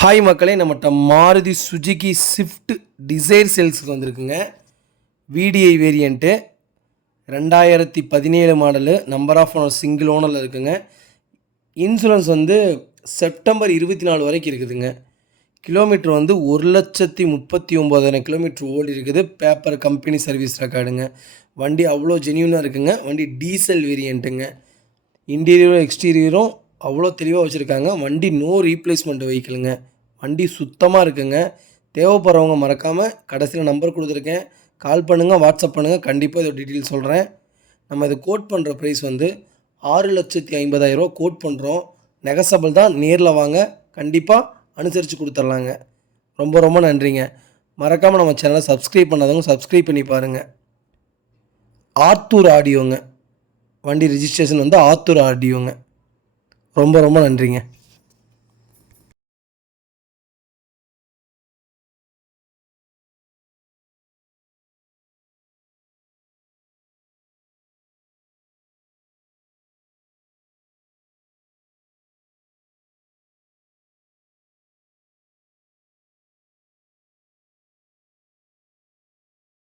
Hi மக்களே, நம்மகிட்ட Maruti Suzuki Swift Dzire சேல்ஸுக்கு வந்திருக்குங்க. VDI variant 2017 model. Number of owner single ஓனரில் இருக்குங்க. இன்சூரன்ஸ் செப்டம்பர் 24 வரைக்கும் இருக்குதுங்க. கிலோமீட்டர் 1,39,000 கிலோமீட்டர் ஓடி இருக்குது. பேப்பர் கம்பெனி சர்வீஸ் ரெக்கார்டுங்க. வண்டி அவ்வளோ ஜென்யூனாக இருக்குங்க. வண்டி டீசல் வேரியண்ட்டுங்க. இன்டீரியரும் எக்ஸ்டீரியரும் அவ்வளோ தெளிவாக வச்சுருக்காங்க. வண்டி நோ ரீப்ளேஸ்மெண்ட் வெஹிக்கிளுங்க. வண்டி சுத்தமாக இருக்குங்க. தேவைப்படுறவங்க மறக்காமல் கடைசியில் நம்பர் கொடுத்துருக்கேன், கால் பண்ணுங்கள், வாட்ஸ்அப் பண்ணுங்கள். கண்டிப்பாக இதோட டீட்டெயில் சொல்கிறேன். நம்ம இது கோட் பண்ணுற ப்ரைஸ் 6,50,000 கோட் பண்ணுறோம். நெகசபிள் தான். நேரில் வாங்க, கண்டிப்பாக அனுசரித்து கொடுத்துர்லாங்க. ரொம்ப ரொம்ப நன்றிங்க. மறக்காமல் நம்ம சேனலை சப்ஸ்கிரைப் பண்ணாதவங்க சப்ஸ்கிரைப் பண்ணி பாருங்கள். ஆத்தூர் ஆடியோங்க. வண்டி ரிஜிஸ்ட்ரேஷன் ஆத்தூர் ஆடியோங்க. ரொம்ப ரொம்ப நன்றிங்க.